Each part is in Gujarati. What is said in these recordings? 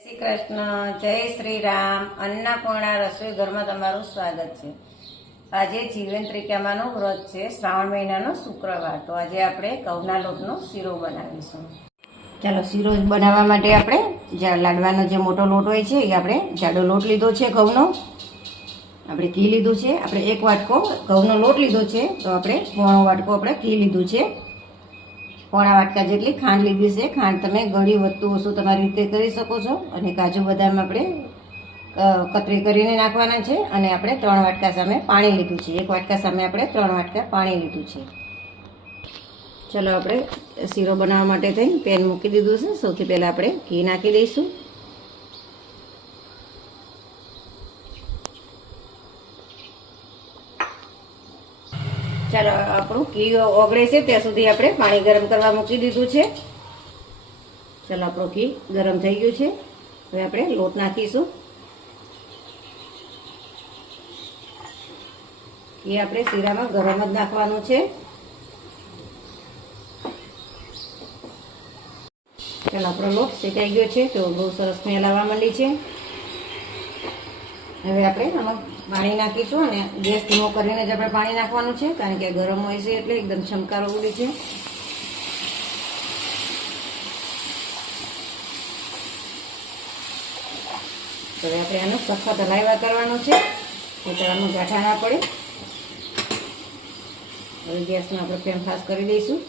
શ્રી કૃષ્ણ, જય શ્રી રામ અન્નપૂર્ણા રસોઈ ઘરમાં તમારું સ્વાગત છે. આજે જીવન ત્રિકામાનું વ્રત છે, શ્રાવણ મહિનાનો શુક્રવાર. તો આજે આપણે ઘઉંના લોટનો શીરો બનાવીશું. ચાલો, શીરો બનાવવા માટે આપણે લાડવાનો જે મોટો લોટ હોય છે, એ આપણે જાડો લોટ લીધો છે ઘઉંનો. આપણે ઘી લીધું છે. આપણે એક વાટકો ઘઉંનો લોટ લીધો છે. તો આપણે પોણો વાટકો આપણે ઘી લીધું છે. પોણા વાટકા જેટલી ખાંડ લીધી છે. ખાંડ તમે ગળી વધતું ઓછું તમારી રીતે કરી શકો છો અને કાજુ બદામ આપણે કતરી કરીને નાખવાના છે અને આપણે ત્રણ વાટકા સામે પાણી લીધું છે. એક વાટકા સામે આપણે ત્રણ વાટકા પાણી લીધું છે. ચલો આપણે શીરો બનાવવા માટે થઈને પેન મૂકી દીધું છે. સૌથી પહેલાં આપણે ઘી નાખી દઈશું. ચાલો આપણું ઘી ઓગળે છે, ત્યાં સુધી આપણે પાણી ગરમ કરવા મૂકી દીધું છે. ચાલો, આપણું ઘી ગરમ થઈ ગયું છે. હવે આપણે લોટ નાખીશું. ઘી આપણે શીરામાં ગરમ જ નાખવાનું છે. ચાલો, આપણો લોટ શેકાઈ ગયો છે, તો બહુ સરસ સ્મેલ આવવા માંડી છે. હવે આપણે આમાં પાણી નાખીશું અને ગેસ ધીમો કરીને જ આપણે પાણી નાખવાનું છે, કારણ કે ગરમ હોય છે એટલે એકદમ ચમકારો ઉડે છે. હવે આપણે આનો સખત હલાવ્યા કરવાનો છે એટલે ગાંઠા ના પડે. હવે ગેસમાં આપણે ફ્લેમ ફાસ્ટ કરી દઈશું.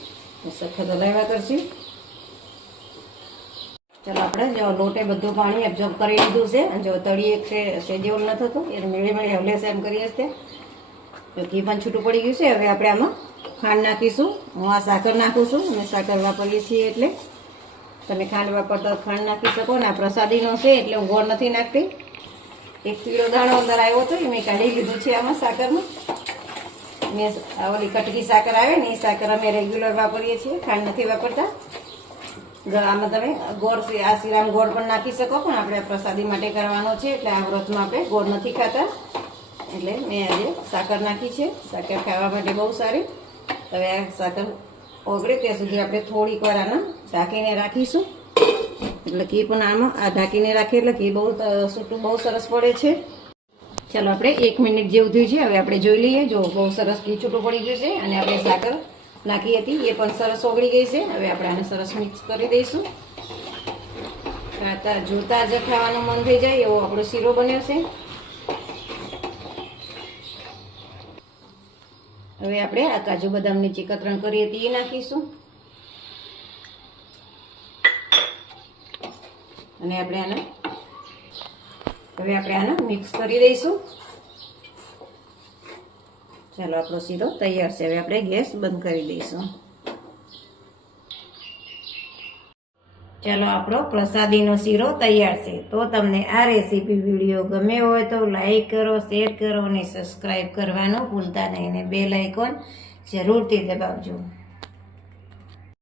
સખત હલાવ્યા કરશું. ચાલો આપણે જો લોટે બધું પાણી એબ્ઝોર્બ કરી લીધું છે. અને જો તળી એક છે જેવું ન થતું. એ મેળે મેળે હલે એમ કરીએ છે તો ઘી પણ છૂટું પડી ગયું છે. હવે આપણે આમાં ખાંડ નાખીશું. હું આ સાકર નાખું છું. અને સાકર વાપરીએ છીએ એટલે તમે ખાંડ વાપરતા ખાંડ નાખી શકો. ને આ પ્રસાદીનો છે એટલે હું ગોળ નથી નાખતી. એક પીળો દાણો અંદર આવ્યો હતો. એ મેં કાઢી લીધું છે આમાં સાકરમાં. મેં ઓલી કટકી સાકર આવે ને, એ સાકર અમે રેગ્યુલર વાપરીએ છીએ. ખાંડ નથી વાપરતા. આમાં તમે ગોળ આ શ્રીરામ ગોળ પણ નાખી શકો, પણ આપણે પ્રસાદી માટે કરવાનો છે, એટલે આ વ્રતમાં આપણે ગોળ નથી ખાતા. એટલે મેં આજે સાકર નાખી છે. સાકર ખાવા માટે બહુ સારી. હવે આ સાકર ઓગળે, ત્યાં સુધી આપણે થોડીક વાર આના ઢાંકીને રાખીશું. એટલે ઘી પણ આમાં, આ ઢાંકીને રાખીએ એટલે ઘી બહુ સૂટું બહુ સરસ પડે છે. ચાલો આપણે એક મિનિટ જેવું થયું છે. હવે આપણે જોઈ લઈએ, જો બહુ સરસ ઘી છૂટું પડી ગયું છે અને આપણે સાકર નાખી હતી. એ પણ સરસ ઓગળી ગઈ છે. હવે આપણે આને સરસ મિક્સ કરી દઈશું. ખાતા જોતા જ ખાવાનું મન થઈ જાય એવો આપણો શીરો બન્યો છે. હવે આપણે આ કાજુ બદામની ચિકતરણ કરી હતી એ નાખીશું. અને આપણે આને હવે આપણે આને મિક્સ કરી દઈશું. ચાલો આપણો શીરો તૈયાર છે. હવે આપણે ગેસ બંધ કરી દઈશું. ચાલો આપણો પ્રસાદીનો શીરો તૈયાર છે. તો તમને આ રેસીપી વીડિયો ગમે હોય તો લાઈક કરો, શેર કરો અને સબસ્ક્રાઈબ કરવાનું ભૂલતા નહીં. અને બેલ આઇકોન જરૂરથી દબાવજો.